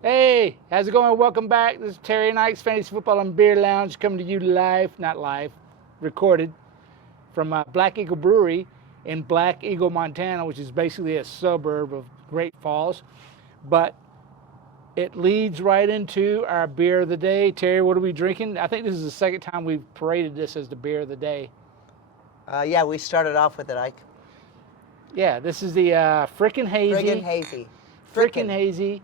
Hey, how's it going? Welcome back. This is Terry and Ike's Fantasy Football and Beer Lounge coming to you live, not live, recorded from Black Eagle Brewery in Black Eagle, Montana, which is basically a suburb of Great Falls. But it leads right into our beer of the day. Terry, what are we drinking? I think this is the second time we've paraded this as the beer of the day. Yeah, we started off with it, Ike. Yeah, this is the Frickin' Hazy. Friggin' hazy. Frickin' Hazy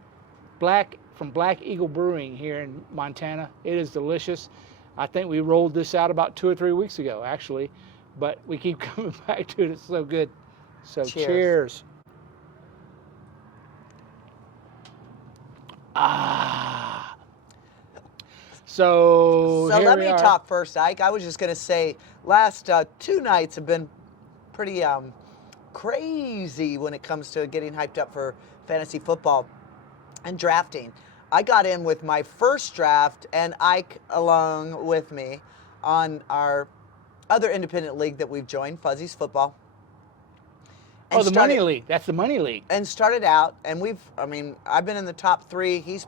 from Black Eagle Brewing here in Montana. It is delicious. I think we rolled this out about 2 or 3 weeks ago, actually, but we keep coming back to it. It's so good. So cheers. Ah. So let me talk first, Ike. I was just going to say, last 2 nights have been pretty crazy when it comes to getting hyped up for fantasy football and drafting. I got in with my first draft and Ike along with me on our other independent league that we've joined, Fuzzy's Football. And the Money League. That's the Money League. And started out, and I've been in the top 3. He's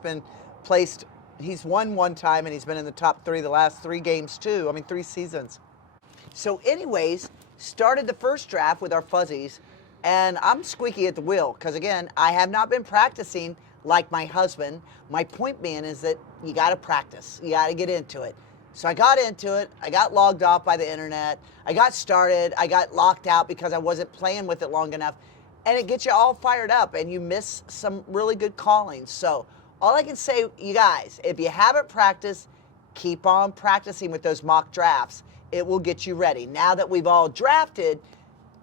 won one time, and he's been in the top 3 the last 3 games too. 3 seasons. So anyways, started the first draft with our Fuzzies, and I'm squeaky at the wheel because, again, I have not been practicing like my husband. My point being is that you got to practice. You got to get into it. So I got into it. I got logged off by the internet. I got started. I got locked out because I wasn't playing with it long enough. And it gets you all fired up, and you miss some really good callings. So all I can say, you guys, if you haven't practiced, keep on practicing with those mock drafts. It will get you ready. Now that we've all drafted,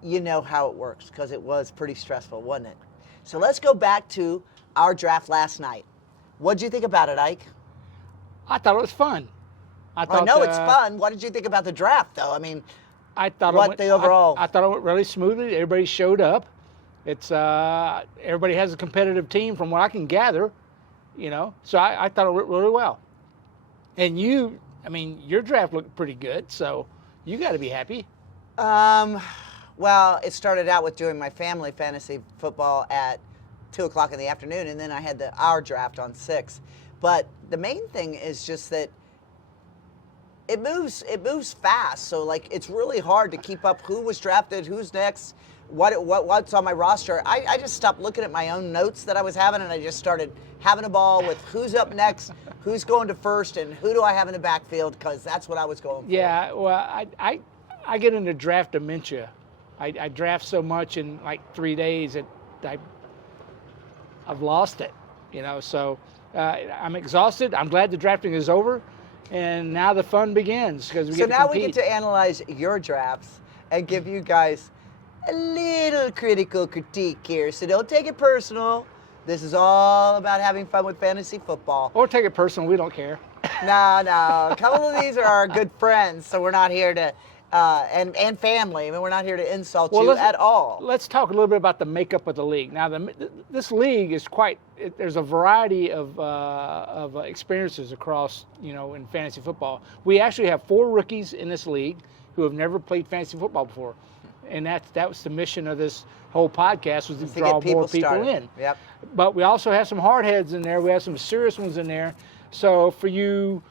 you know how it works because it was pretty stressful, wasn't it? So let's go back to our draft last night. What'd you think about it, Ike? I thought it was fun. I know it's fun. What did you think about the draft, though? I thought overall? I thought it went really smoothly. Everybody showed up. It's everybody has a competitive team, from what I can gather. So I thought it went really well. And your draft looked pretty good, so you got to be happy. Well, it started out with doing my family fantasy football at 2 o'clock in the afternoon, and then I had our draft on 6. But the main thing is just that it moves fast. So it's really hard to keep up who was drafted, who's next, what's on my roster. I just stopped looking at my own notes that I was having, and I just started having a ball with who's up next, who's going to first, and who do I have in the backfield, because that's what I was going for. Yeah, well, I get into draft dementia. I draft so much in 3 days that I've lost it. So I'm exhausted. I'm glad the drafting is over. And now the fun begins because we get to compete. So now we get to analyze your drafts and give you guys a little critical critique here. So don't take it personal. This is all about having fun with fantasy football. Or take it personal. We don't care. No. A couple of these are our good friends, so we're not here to, and family. We're not here to insult you at all. Let's talk a little bit about the makeup of the league. Now, this league is there's a variety of experiences across, in fantasy football. We actually have 4 rookies in this league who have never played fantasy football before. And that was the mission of this whole podcast, was to draw more people in. Yep. But we also have some hard heads in there. We have some serious ones in there. So for you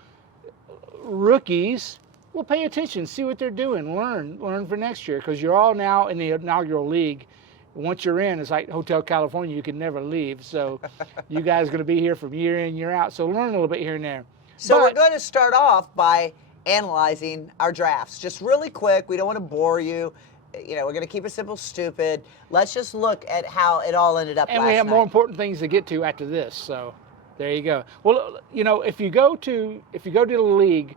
rookies, well, pay attention, see what they're doing, learn for next year, because you're all now in the inaugural league. Once you're in, it's like Hotel California, you can never leave. So you guys are going to be here from year in, year out. So learn a little bit here and there. So we're going to start off by analyzing our drafts. Just really quick, we don't want to bore you. We're going to keep it simple, stupid. Let's just look at how it all ended up last night. And we have more important things to get to after this. So there you go. Well, if you go to the league,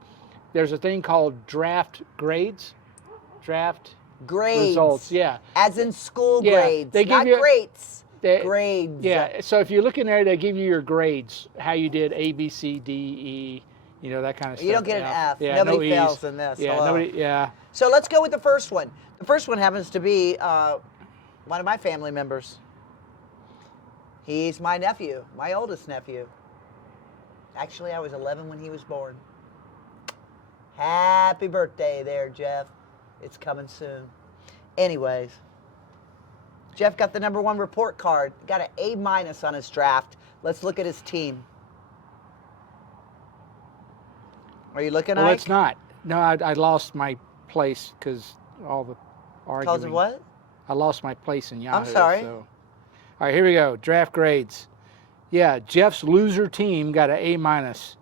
there's a thing called draft grades. Draft results, yeah. As in school grades. They give not you grades. Grades. Yeah. So if you look in there, they give you your grades, how you did A, B, C, D, E, that kind of stuff. You don't get an F. Yeah, nobody fails in this. Yeah, Hello. nobody. Yeah. So let's go with the first one. The first one happens to be one of my family members. He's my nephew, my oldest nephew. Actually, I was 11 when he was born. Happy birthday there, Jeff. It's coming soon. Anyways, Jeff got the #1 report card. Got an A- on his draft. Let's look at his team. Are you looking at Well, it's not. No, I lost my place because all the arguing. Because of what? I lost my place in Yahoo. sorry. So. All right, here we go. Draft grades. Yeah, Jeff's loser team got an A minus.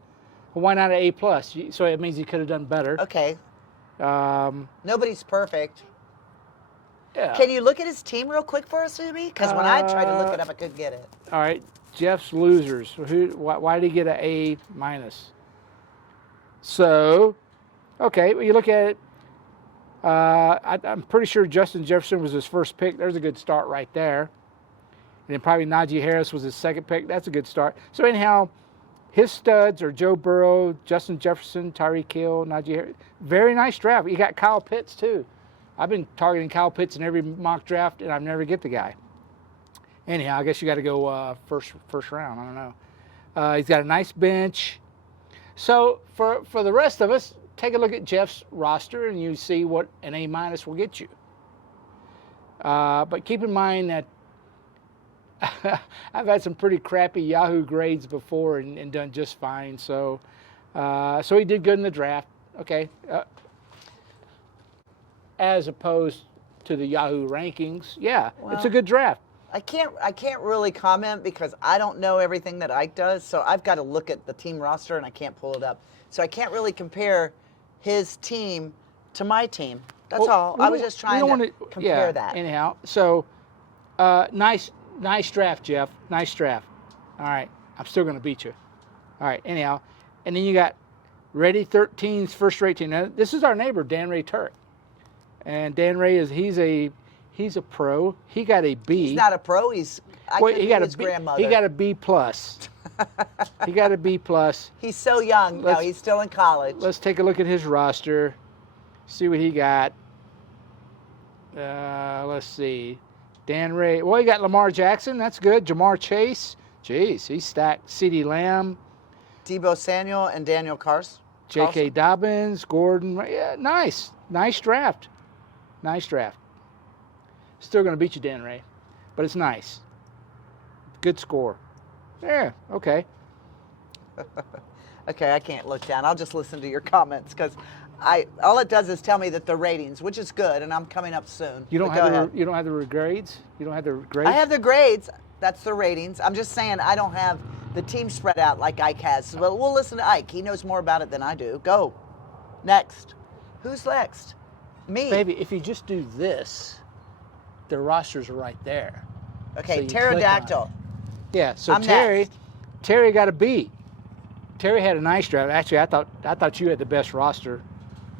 Well, why not an A plus? So it means he could have done better. Okay. Um, Nobody's perfect. yeah. Can you look at his team real quick for us, Subi? Because when I tried to look it up, I couldn't get it. All right, Jeff's losers. Why did he get an A minus? So, okay, well, you look at it. I'm pretty sure Justin Jefferson was his first pick. There's a good start right there. And then probably Najee Harris was his second pick. That's a good start. So anyhow, his studs are Joe Burrow, Justin Jefferson, Tyreek Hill, Najee Harris. Very nice draft. You got Kyle Pitts too. I've been targeting Kyle Pitts in every mock draft, and I never get the guy. Anyhow, I guess you got to go first round. I don't know. He's got a nice bench. So for the rest of us, take a look at Jeff's roster, and you see what an A minus will get you. But keep in mind that I've had some pretty crappy Yahoo grades before and done just fine. So he did good in the draft. Okay. As opposed to the Yahoo rankings, yeah, it's a good draft. I can't really comment because I don't know everything that Ike does. So I've got to look at the team roster and I can't pull it up. So I can't really compare his team to my team. That's all. I was just trying to compare that. Anyhow, so nice draft, Jeff. Nice draft. All right, I'm still going to beat you. All right, anyhow, and then you got Ready 13's first-rate team. Now, this is our neighbor, Dan Ray Turk, and Dan Ray he's a pro. He got a B. He's not a pro. He got his grandmother. He got a B plus. He got a B plus. He's so young. No, he's still in college. Let's take a look at his roster. See what he got. Let's see. Dan Ray. Well, he got Lamar Jackson. That's good. Jamar Chase. Jeez, he's stacked. CeeDee Lamb. Debo Samuel and Daniel Carson. J.K. Dobbins. Gordon. Yeah, nice. Nice draft. Nice draft. Still going to beat you, Dan Ray. But it's nice. Good score. Yeah, okay. Okay, I can't look down. I'll just listen to your comments because all it does is tell me that the ratings, which is good, and I'm coming up soon. You don't have the grades? You don't have the grades? I have the grades. That's the ratings. I'm just saying I don't have the team spread out like Ike has. Well, we'll listen to Ike. He knows more about it than I do. Go. Next. Who's next? Me. Baby, if you just do this, the rosters are right there. Okay, So pterodactyl. Yeah, so I'm Terry next. got a B. Terry had a nice draft. Actually, I thought you had the best roster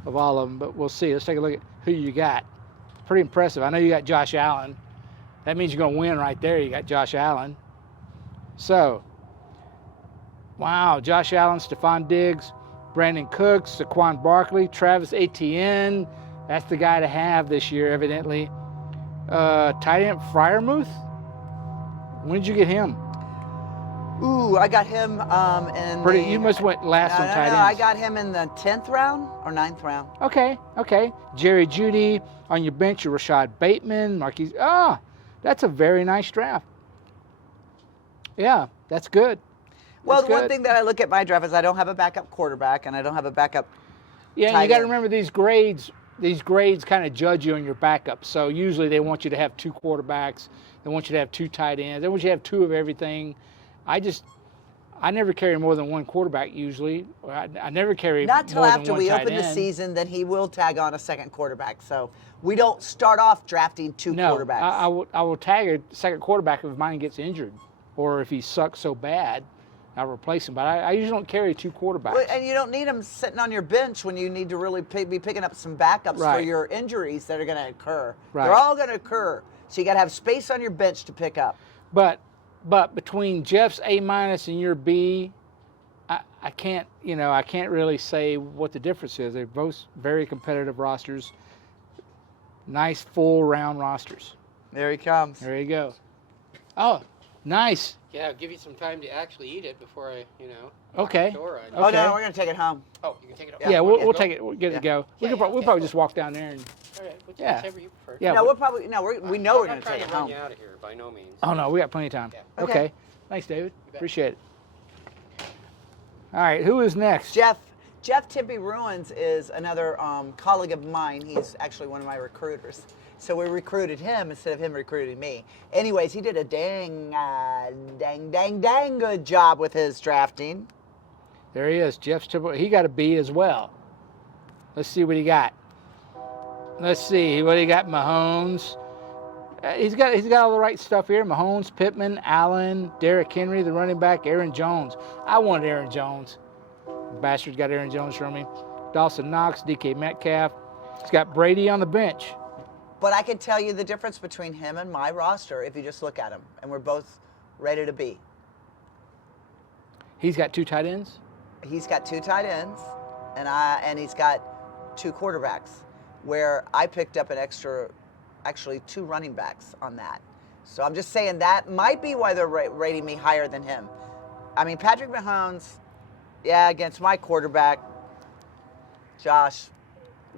of all of them, but we'll see. Let's take a look at who you got. Pretty impressive. I know you got Josh Allen. That means you're going to win right there. You got Josh Allen. So, wow, Josh Allen, Stephon Diggs, Brandon Cooks, Saquon Barkley, Travis Etienne. That's the guy to have this year, evidently. Tight end Freiermuth. When did you get him? Ooh, I got him in You must went last on tight ends. I got him in the 10th round or 9th round. Okay. Jerry Jeudy on your bench. You're Rashad Bateman, Marquise. That's a very nice draft. Yeah, that's good. Well, That's the one good. thing that I look at my draft is I don't have a backup quarterback and I don't have a backup. Yeah, tight you got to end. remember these grades. These grades kind of judge you on your backup. So usually they want you to have 2 quarterbacks. They want you to have 2 tight ends. They want you to have 2 of everything. I never carry more than 1 quarterback usually. I never carry Not till more than after 1 we tight open the end. season, then he will tag on a second quarterback. So we don't start off drafting 2 No, quarterbacks. I will tag a second quarterback if mine gets injured or if he sucks so bad, I'll replace him. But I usually don't carry 2 quarterbacks. Well, and you don't need them sitting on your bench when you need to really be picking up some backups for Right. your injuries that are going to occur. Right. They're all going to occur. So you got to have space on your bench to pick up. But between Jeff's A minus and your B, I can't really say what the difference is. They're both very competitive rosters. Nice full round rosters. There he comes. There you go. Oh, nice. Yeah, give you some time to actually eat it before I, Okay. Store it. Oh, Okay. no, we're going to take it home. Oh, you can take it. Yeah, we'll go? take it. We'll get it to go. Yeah, We'll yeah, probably go. just walk down there and. All right, Yeah. whichever you prefer. Yeah. No, we know we're I'm going not to trying take it to run home. you out of here by no means. Oh no, we got plenty of time. Yeah. Okay. Okay. Thanks, David. Appreciate it. All right, who is next? Jeff Tippy Ruins is another colleague of mine. He's actually one of my recruiters. So we recruited him instead of him recruiting me. Anyways, he did a dang good job with his drafting. There he is, Jeff Tippy. He got a B as well. Let's see what he got. Let's see what he got. Mahomes. He's got all the right stuff here. Mahomes, Pittman, Allen, Derrick Henry, the running back, Aaron Jones. I wanted Aaron Jones. Bastard got Aaron Jones from me. Dawson Knox, DK Metcalf. He's got Brady on the bench. But I can tell you the difference between him and my roster if you just look at him. And we're both ready to be. He's got 2 tight ends. He's got 2 tight ends, and he's got 2 quarterbacks, where I picked up an extra, actually 2 running backs on that. So I'm just saying that might be why they're rating me higher than him. I mean, Patrick Mahomes, yeah, against my quarterback, Josh,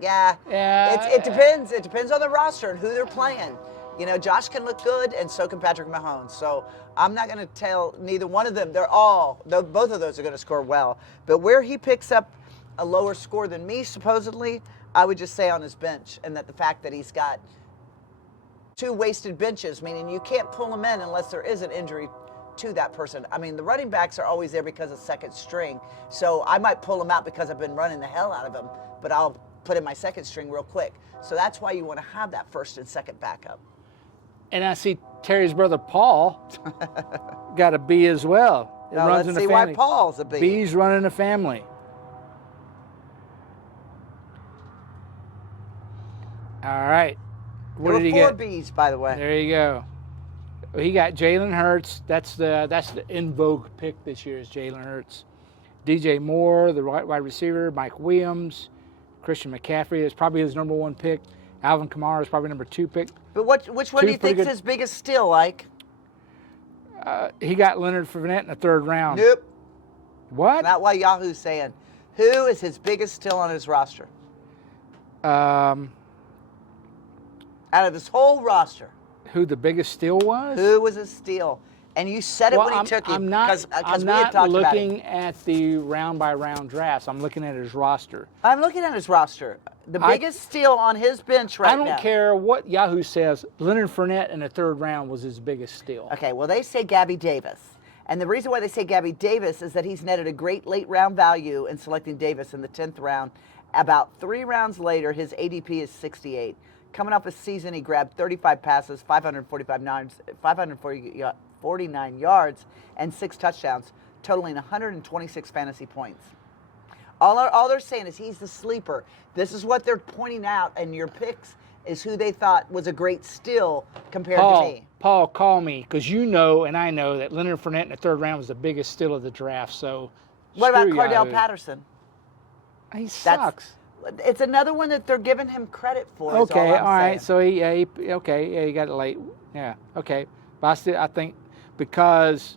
yeah. It depends. It depends on the roster and who they're playing. You know, Josh can look good, and so can Patrick Mahomes. So I'm not going to tell neither one of them. Both of those are going to score well. But where he picks up a lower score than me, supposedly, I would just say on his bench, and that the fact that he's got 2 wasted benches, meaning you can't pull him in unless there is an injury to that person. I mean, the running backs are always there because of second string. So I might pull him out because I've been running the hell out of him, but I'll put in my second string real quick. So that's why you want to have that first and second backup. And I see Terry's brother Paul got a B as well. Now let's see why Paul's a B. B's running a family. All right. What did he get? 4 B's, by the way. There you go. He got Jalen Hurts. That's the in vogue pick this year is Jalen Hurts. DJ Moore, the wide receiver. Mike Williams. Christian McCaffrey is probably his number 1 pick. Alvin Kamara is probably number 2 pick. But which one do you think is his biggest steal, like? He got Leonard Fournette in the 3rd round. Nope. What? Not what Yahoo's saying. Who is his biggest steal on his roster? Out of his whole roster. Who the biggest steal was? Who was his steal? And you said it when he took him. I'm not we had talked about looking it. at the round-by-round drafts. I'm looking at his roster. I'm looking at his roster. The biggest steal on his bench right now. I don't care what Yahoo says. Leonard Fournette in the 3rd round was his biggest steal. Okay, well, they say Gabby Davis. And the reason why they say Gabby Davis is that he's netted a great late-round value in selecting Davis in the 10th round. About 3 rounds later, his ADP is 68. Coming off a season, he grabbed 35 passes, 549 yards, and 6 touchdowns, totaling 126 fantasy points. All they're saying is he's the sleeper. This is what they're pointing out, and your picks is who they thought was a great steal compared to me. Paul, call me, because you know and I know that Leonard Fournette in the 3rd round was the biggest steal of the draft. So what about screw Cordell Yahoo. Patterson? He sucks. It's another one that they're giving him credit for. Okay, all right. So he got it late. Yeah, okay. But I think because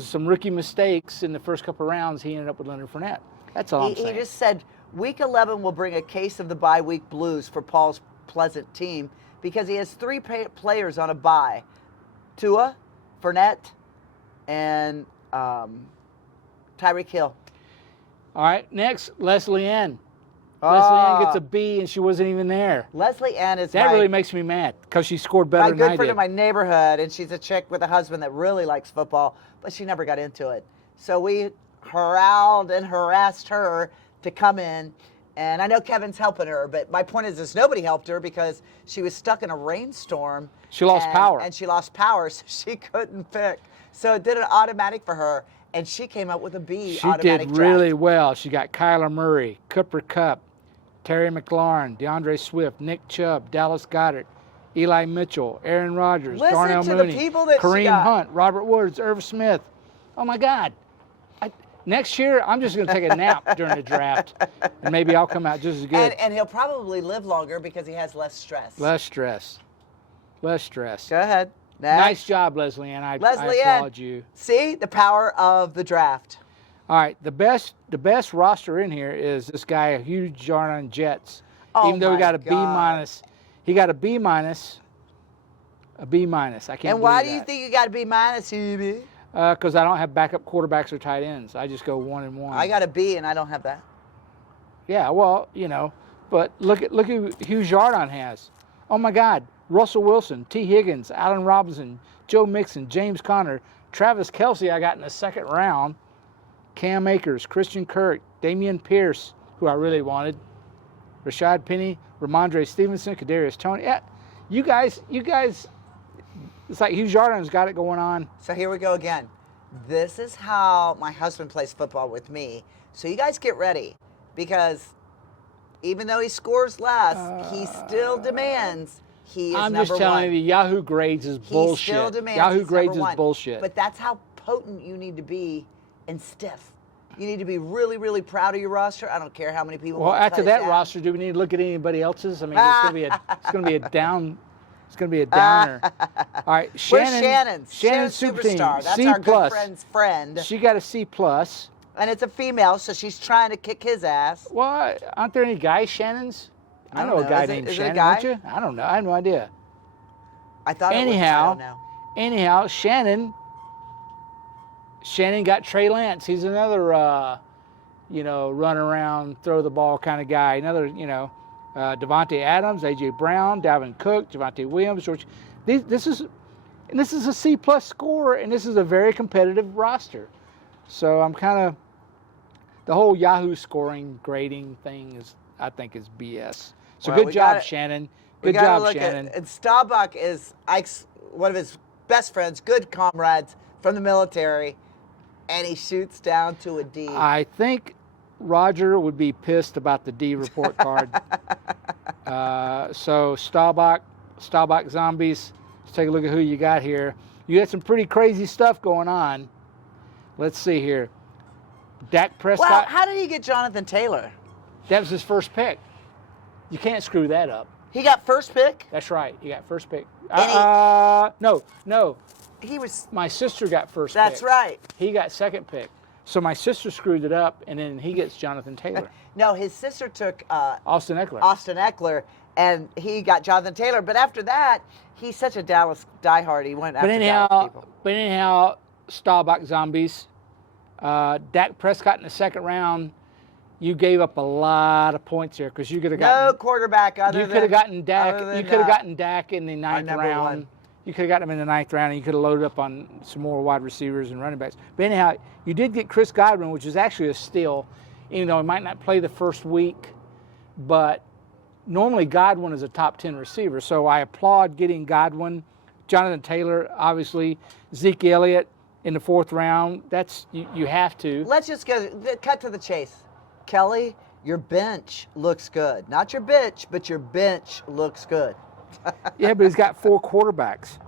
some rookie mistakes in the first couple of rounds, he ended up with Leonard Fournette. That's all I'm saying. He just said week 11 will bring a case of the bye week blues for Paul's pleasant team because he has 3 players on a bye: Tua, Fournette, and Tyreek Hill. All right, next, Leslie Ann. Leslie Ann gets a B, and she wasn't even there. Leslie Ann is that really makes me mad because she scored better than I did. My good friend in my neighborhood, and she's a chick with a husband that really likes football, but she never got into it. So we corralled and harassed her to come in, and I know Kevin's helping her, but my point is nobody helped her because she was stuck in a rainstorm. She lost power. And she lost power, so she couldn't pick. So it did an automatic for her, and she came up with a B automatic did really well. She got Kyler Murray, Cooper Kupp, Terry McLaurin, DeAndre Swift, Nick Chubb, Dallas Goedert, Eli Mitchell, Aaron Rodgers, Darnell Mooney, Kareem Hunt, Robert Woods, Irv Smith. Oh, my God. Next year, I'm just going to take a nap during the draft, and maybe I'll come out just as good. And he'll probably live longer because he has less stress. Less stress. Less stress. Go ahead. Next. Nice job, Leslie Ann. I applaud you. See the power of the draft. All right, the best roster in here is this guy, Hugh Jackson Jets. Oh, even though he got a B minus, he got a B minus. A B minus. I can't. And why do you think you got a B minus, Hubie? Because I don't have backup quarterbacks or tight ends. I just go 1 and 1. I got a B, and I don't have that. Yeah, well, but look at who Hugh Jardon has. Oh my God, Russell Wilson, T. Higgins, Allen Robinson, Joe Mixon, James Conner, Travis Kelce I got in the second round, Cam Akers, Christian Kirk, Damian Pierce, who I really wanted, Rashad Penny, Ramondre Stevenson, Kadarius Toney. Yeah, you guys, it's like Hugh Jardin's got it going on. So here we go again. This is how my husband plays football with me. So you guys get ready, because even though he scores less, he still demands he is I'm number just telling one. you, Yahoo Grades is He bullshit. still demands Yahoo he's Grades number is one. bullshit. But that's how potent you need to be and stiff. You need to be really, really proud of your roster. I don't care how many people. Well, want to after cut it that down. roster, do we need to look at anybody else's? I mean, it's gonna be a down. It's gonna be a downer. All right, Where's Shannon. Shannon's? Shannon's super team. Superstar. That's C our good plus. friend's friend. She got a C plus. And it's a female, so she's trying to kick his ass. Well, aren't there any guys Shannons? I I know don't a know. guy Is it- named is it a Shannon, guy? don't you? I don't know. I have no idea. I thought it was, I Anyhow, don't know. Shannon got Trey Lance. He's another, run around, throw the ball kind of guy. Another, Devontae Adams, A.J. Brown, Dalvin Cook, Javonte Williams, George. This is a C plus score, and this is a very competitive roster. So I'm kind of, the whole Yahoo scoring grading thing I think is BS. So Well, good we job, gotta- Shannon. We Good gotta job, look Shannon. and Staubach is Ike's one of his best friends, good comrades from the military, and he shoots down to a D. I think Roger would be pissed about the D report card. So Staubach Zombies, let's take a look at who you got here. You got some pretty crazy stuff going on. Let's see here. Dak Wow, Prescott, how did he get Jonathan Taylor? that was his first pick. You can't screw that up. He got first pick? That's right. You got first pick. And No. He was. My sister got first That's pick. right. He got second pick. So my sister screwed it up, and then he gets Jonathan Taylor. No, his sister took Austin Eckler. Austin Eckler, and he got Jonathan Taylor. But after that, he's such a Dallas diehard. He went after Dallas people. But anyhow, Staubach Zombies, Dak Prescott in the second round. You gave up a lot of points here because you could have No gotten. quarterback other You than. could have gotten Dak. other than, You could have gotten Dak in the ninth number round. one. You could have gotten him in the ninth round, and you could have loaded up on some more wide receivers and running backs. But anyhow, you did get Chris Godwin, which is actually a steal, even though he might not play the first week. But normally Godwin is a top 10 receiver, so I applaud getting Godwin. Jonathan Taylor, obviously, Zeke Elliott in the fourth round. That's you have to. Let's just cut to the chase. Kelly, your bench looks good. Not your bitch, but your bench looks good. Yeah, but he's got 4 quarterbacks.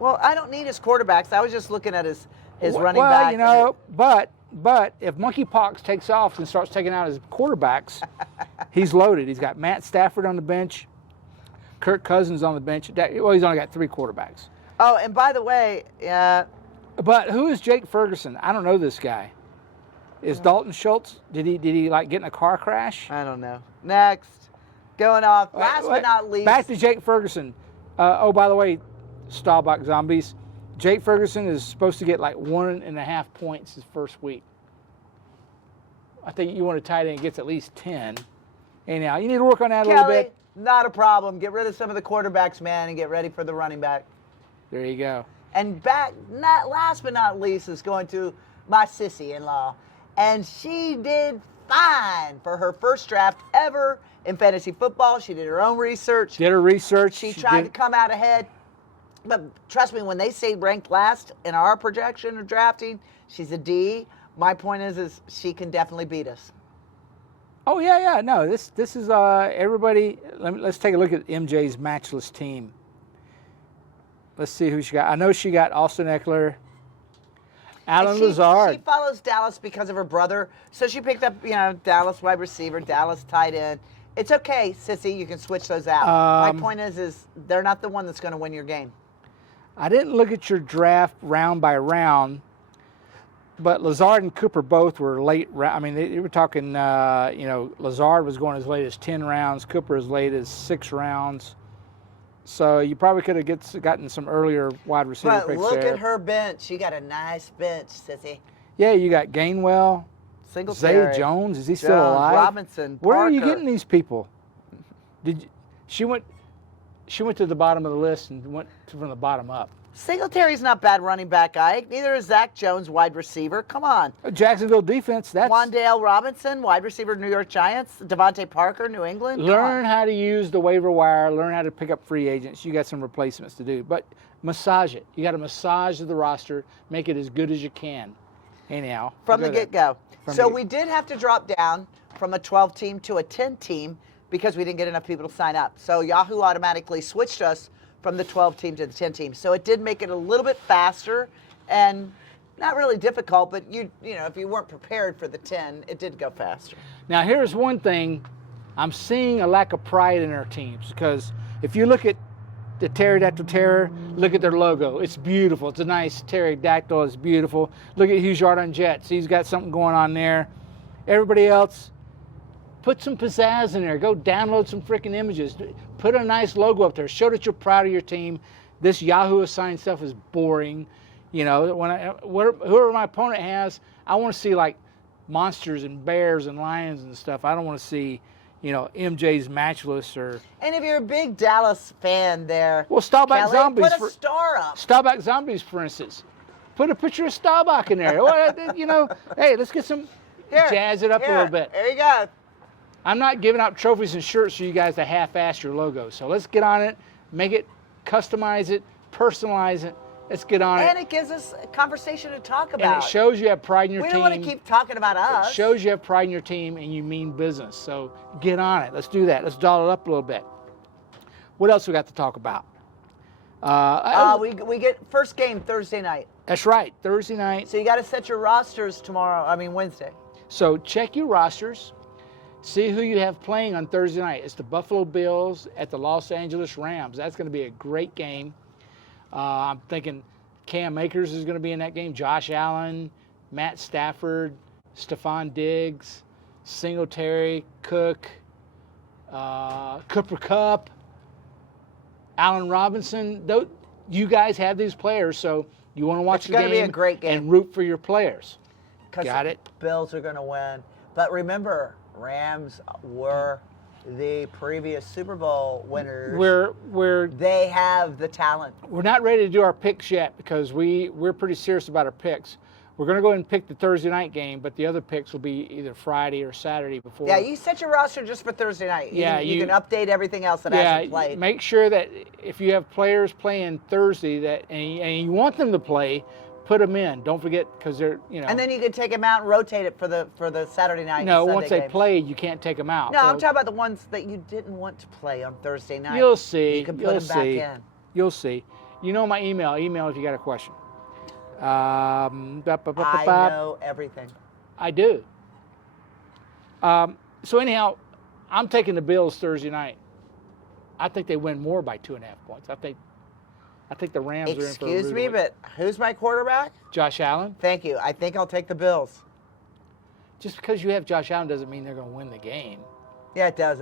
Well, I don't need his quarterbacks. I was just looking at his running well, back. but if monkeypox takes off and starts taking out his quarterbacks, he's loaded. He's got Matt Stafford on the bench, Kirk Cousins on the bench. Well, he's only got 3 quarterbacks. Oh, and by the way, But who is Jake Ferguson? I don't know this guy. Is Dalton Schultz? Did he like get in a car crash? I don't know. Next, going off. Last but not least, Back to Jake Ferguson. Oh, by the way, Staubach Zombies. Jake Ferguson is supposed to get like 1.5 points his first week. I think you want a tight end gets at least 10. Anyhow, you need to work on that a little Kelly, bit. not a problem. Get rid of some of the quarterbacks, man, and get ready for the running back. There you go. And last but not least, is going to my sissy-in-law. And she did fine for her first draft ever in fantasy football. She did her own research. Did her research. She tried to come out ahead. But trust me, when they say ranked last in our projection of drafting, she's a D. My point is she can definitely beat us. Oh yeah. No, this is everybody. Let's take a look at MJ's matchless team. Let's see who she got. I know she got Austin Eckler, Alan And Lazard. She follows Dallas because of her brother, so she picked up Dallas wide receiver, Dallas tight end. It's okay, sissy. You can switch those out. My point is they're not the one that's going to win your game. I didn't look at your draft round by round, but Lazard and Cooper both were late. I mean, they were talking. Lazard was going as late as 10 rounds. Cooper as late as 6 rounds. So you probably could have gotten some earlier wide receiver But picks look there. at her bench. She got a nice bench, sissy. Yeah, you got Gainwell, Singletary, Zay Jones. Is he still Jones, alive? Robinson, Where are you Parker. getting these people? She went to the bottom of the list and went from the bottom up. Singletary's not bad running back, Ike. Neither is Zach Jones, wide receiver. Come on. Jacksonville defense. That's Wandale Robinson, wide receiver, New York Giants. Devontae Parker, New England. Come learn on. how to use the waiver wire. Learn how to pick up free agents. You got some replacements to do, but massage it. You got to massage the roster. Make it as good as you can. Anyhow, From the get-go. So the- we did have to drop down from a 12-team to a 10-team because we didn't get enough people to sign up. So Yahoo automatically switched us from the 12-team to the 10-team. So it did make it a little bit faster and not really difficult, but you know, if you weren't prepared for the 10, it did go faster. Now, here's one thing. I'm seeing a lack of pride in our teams because if you look at the Pterodactyl Terror, look at their logo. It's beautiful. It's a nice pterodactyl. It's beautiful. Look at Hughes Yard on Jets. He's got something going on there. Everybody else, put some pizzazz in there. Go download some freaking images. Put a nice logo up there. Show that you're proud of your team. This Yahoo assigned stuff is boring. You know, whoever my opponent has, I want to see like monsters and bears and lions and stuff. I don't want to see, you know, MJ's Matchless or. And if you're a big Dallas fan there, Well, Staubach Kelly, Zombies. put a star up. Staubach Zombies, for instance. Put a picture of Staubach in there. Well, you know, hey, let's get some, Here, jazz it up a here, little bit. There you go. I'm not giving out trophies and shirts for you guys to half-ass your logo. So let's get on it, make it, customize it, personalize it. Let's get on And it. it gives us a conversation to talk And about. it shows you have pride in your we team. don't want to keep talking about us. It shows you have pride in your team and you mean business. So get on it. Let's do that. Let's doll it up a little bit. What else we got to talk about? We get first game Thursday night. That's right, Thursday night. So you got to set your rosters Wednesday. So check your rosters. See who you have playing on Thursday night. It's the Buffalo Bills at the Los Angeles Rams. That's going to be a great game. I'm thinking Cam Akers is going to be in that game. Josh Allen, Matt Stafford, Stephon Diggs, Singletary, Cook, Cooper Kupp, Allen Robinson. You guys have these players, so you want to watch It's the gonna game, be a great game. and root for your players. 'Cause Got it? Bills are going to win. But remember, Rams were the previous Super Bowl winners. They have the talent. We're not ready to do our picks yet because we're pretty serious about our picks. We're going to go ahead and pick the Thursday night game, but the other picks will be either Friday or Saturday before. Yeah, you set your roster just for Thursday night. You can update everything else that hasn't played. Make sure that if you have players playing Thursday and you want them to play, put them in. Don't forget because they're And then you can take them out and rotate it for the Saturday night. No, and Sunday once they games. play, you can't take them out. No, So I'm talking about the ones that you didn't want to play on Thursday night. You'll see. You can put You'll them back see. in. You'll see. You know my email. Email if you got a question. I know everything. I do. So anyhow, I'm taking the Bills Thursday night. I think they win more by 2.5 points. I think the Rams are in for a Excuse rude me, awakening. but who's my quarterback? Josh Allen. Thank you. I think I'll take the Bills. Just because you have Josh Allen doesn't mean they're going to win the game. Yeah, it does.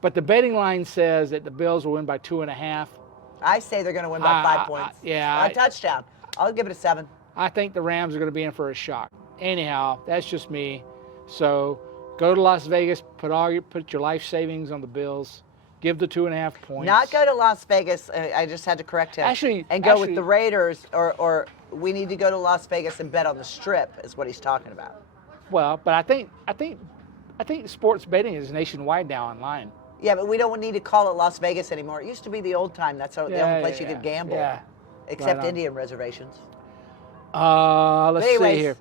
But the betting line says that the Bills will win by 2.5. I say they're going to win by 5 points. yeah, A touchdown. I'll give it a 7. I think the Rams are going to be in for a shock. Anyhow, that's just me. So go to Las Vegas, put your life savings on the Bills. Give the 2.5 points. Not go to Las Vegas. I just had to correct him. And go with the Raiders, or we need to go to Las Vegas and bet on the Strip, is what he's talking about. Well, but I think sports betting is nationwide now online. Yeah, but we don't need to call it Las Vegas anymore. It used to be the old time. That's the only place you could gamble. Yeah. Except Right on. Indian reservations. Let's Anyways, see here.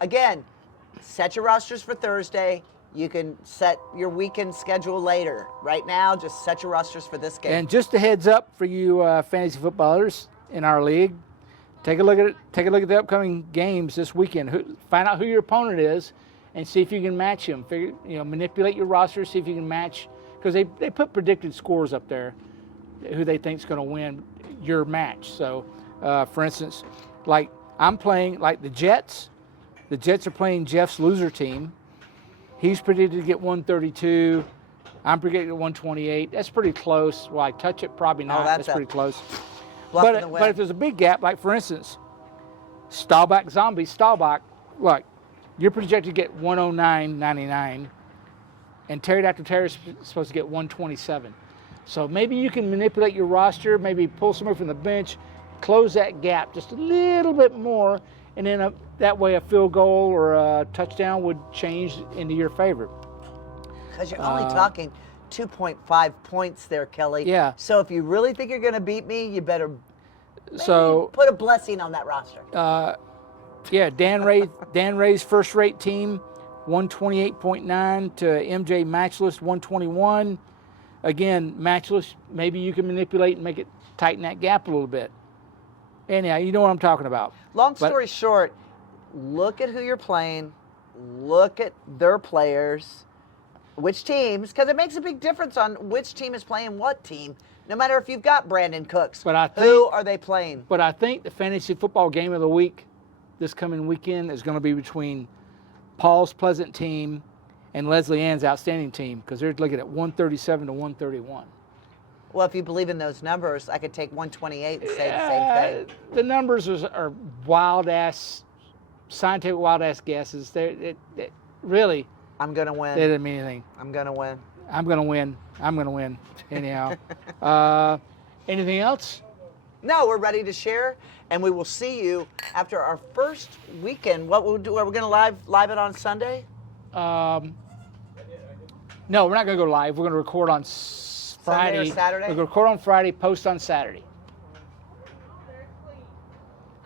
Again, set your rosters for Thursday. You can set your weekend schedule later. Right now, just set your rosters for this game. And just a heads up for you fantasy footballers in our league, take a look at it. Take a look at the upcoming games this weekend. Find out who your opponent is, and see if you can match him. Manipulate your roster, see if you can match, because they put predicted scores up there, who they think is going to win your match. So, for instance, like I'm playing like the Jets. The Jets are playing Jeff's loser team. He's predicted to get 132. I'm predicting 128. That's pretty close. Will I touch it? Probably not. that's That's pretty close. Bluffing the But win. if there's a big gap, like for instance, Staubach Zombie, Staubach, look, you're projected to get 109.99, and Terry Dr. Terry's supposed to get 127. So maybe you can manipulate your roster, maybe pull somebody from the bench, close that gap just a little bit more, and then that way a field goal or a touchdown would change into your favor. Because you're only talking 2.5 points there, Kelly. Yeah. So if you really think you're going to beat me, you better So put a blessing on that roster. yeah, Dan Ray's first-rate team, 128.9 to MJ Matchless 121. Again, Matchless, maybe you can manipulate and make it tighten that gap a little bit. Anyhow, you know what I'm talking about. Long story short, look at who you're playing, look at their players, which teams, because it makes a big difference on which team is playing what team, no matter if you've got Brandon Cooks. But I who think- are they playing? But I think the fantasy football game of the week this coming weekend is going to be between Paul's Pleasant team and Leslie Ann's outstanding team, because they're looking at 137 to 131. Well, if you believe in those numbers, I could take 128 and say the same thing. The numbers are wild-ass, scientific wild-ass guesses. They really, I'm going to win. they didn't mean anything. I'm going to win. I'm going to win. I'm going to win. Anyhow. Anything else? No, we're ready to share, and we will see you after our first weekend. What we'll do? Are we going to live it on Sunday? No, we're not going to go live. We're going to record on Friday. Sunday or Saturday? We're going to record on Friday, post on Saturday.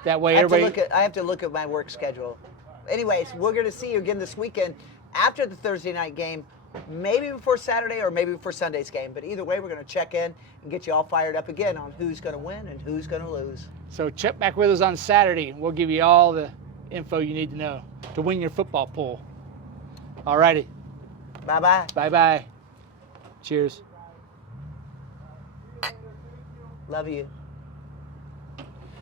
That way I have everybody... to look at my work schedule. Anyways, we're going to see you again this weekend after the Thursday night game, maybe before Saturday or maybe before Sunday's game. But either way, we're going to check in and get you all fired up again on who's going to win and who's going to lose. So check back with us on Saturday. We'll give you all the info you need to know to win your football pool. All righty. Bye-bye. Bye-bye. Cheers. Love you.